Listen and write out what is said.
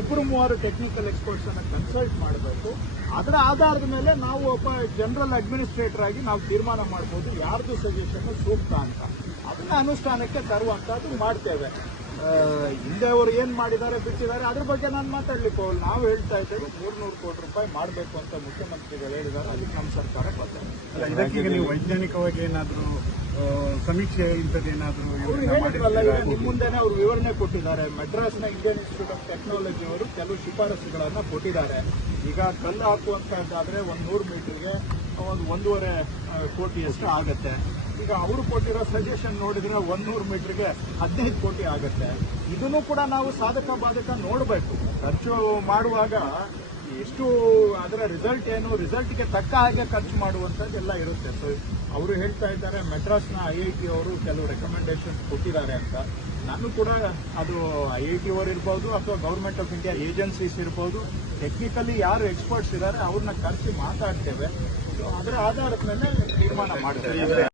ಇಬ್ಬರು ಮೂವರು technical experts ಅನ್ನ ಕನ್ಸಲ್ಟ್ ಮಾಡಬೇಕು. ಅದರ ಆಧಾರದ ಮೇಲೆ ನಾವು ಒಬ್ಬ ಜನರಲ್ ಅಡ್ಮಿನಿಸ್ಟ್ರೇಟರ್ ಆಗಿ ನಾವು ತೀರ್ಮಾನ ಮಾಡಬಹುದು ಯಾರ್ದು ಸಜೆಷನ್ ಸೂಕ್ತ ಅಂತ. ಅದನ್ನ ಅನುಷ್ಠಾನಕ್ಕೆ ತರುವಂತದ್ದು ಮಾಡ್ತೇವೆ. ಹಿಂದೆ ಅವರು ಏನ್ ಮಾಡಿದ್ದಾರೆ ಬಿಟ್ಟಿದ್ದಾರೆ ಅದ್ರ ಬಗ್ಗೆ ನಾನು ಮಾತಾಡ್ಲಿಕ್ಕೆ ಹೋಗಲ್ಲ. ನಾವು ಹೇಳ್ತಾ ಇದ್ದೇವೆ 300 ಕೋಟಿ ರೂಪಾಯಿ ಮಾಡಬೇಕು ಅಂತ ಮುಖ್ಯಮಂತ್ರಿಗಳು ಹೇಳಿದ್ದಾರೆ. ಅದಕ್ಕೆ ನಮ್ಮ ಸರ್ಕಾರ ಬರ್ತದೆ. ಇದಕ್ಕೀಗ ನೀವು ವೈಜ್ಞಾನಿಕವಾಗಿ ಏನಾದರೂ ಸಮೀಕ್ಷೆ ಇಂಥದ್ದೇನಾದರೂ ಹೇಳಿದ್ರಲ್ಲ, ನಿಮ್ಮ ಮುಂದೆನೆ ಅವರು ವಿವರಣೆ ಕೊಟ್ಟಿದ್ದಾರೆ. ಮದ್ರಾಸ್ನ ಇಂಡಿಯನ್ ಇನ್ಸ್ಟಿಟ್ಯೂಟ್ ಆಫ್ ಟೆಕ್ನಾಲಜಿ ಅವರು ಕೆಲವು ಶಿಫಾರಸುಗಳನ್ನ ಕೊಟ್ಟಿದ್ದಾರೆ. ಈಗ ಕಲ್ಲು ಹಾಕುವಂತಹದ್ದಾದ್ರೆ 100 ಮೀಟರ್ಗೆ 1.5 ಕೋಟಿಯಷ್ಟು ಆಗತ್ತೆ. ಈಗ ಅವರು ಕೊಟ್ಟಿರೋ ಸಜೆಷನ್ ನೋಡಿದ್ರೆ 100 ಮೀಟರ್ಗೆ 15 ಕೋಟಿ ಆಗುತ್ತೆ. ಇದನ್ನು ಕೂಡ ನಾವು ಸಾಧಕ ಬಾಧಕ ನೋಡಬೇಕು. ಖರ್ಚು ಮಾಡುವಾಗ ಎಷ್ಟು ಅದರ ರಿಸಲ್ಟ್ ಏನು, ರಿಸಲ್ಟ್ಗೆ ತಕ್ಕ ಹಾಗೆ ಖರ್ಚು ಮಾಡುವಂಥದ್ದೆಲ್ಲ ಇರುತ್ತೆ. ಸೊ ಅವರು ಹೇಳ್ತಾ ಇದ್ದಾರೆ ಮೆಡ್ರಾಸ್ನ IIT ಅವರು ಕೆಲವು ರೆಕಮೆಂಡೇಶನ್ ಕೊಟ್ಟಿದ್ದಾರೆ ಅಂತ. ನಾನು ಕೂಡ ಅದು IIT ಅವರು ಇರ್ಬೋದು ಅಥವಾ ಗವರ್ಮೆಂಟ್ ಆಫ್ ಇಂಡಿಯಾ ಏಜೆನ್ಸೀಸ್ ಇರ್ಬೋದು, ಟೆಕ್ನಿಕಲಿ ಯಾರು ಎಕ್ಸ್ಪರ್ಟ್ಸ್ ಇದ್ದಾರೆ ಅವ್ರನ್ನ ಕರೆಸಿ ಮಾತಾಡ್ತೇವೆ. ಸೊ ಅದರ ಆಧಾರದ ಮೇಲೆ ತೀರ್ಮಾನ ಮಾಡ್ತೇವೆ.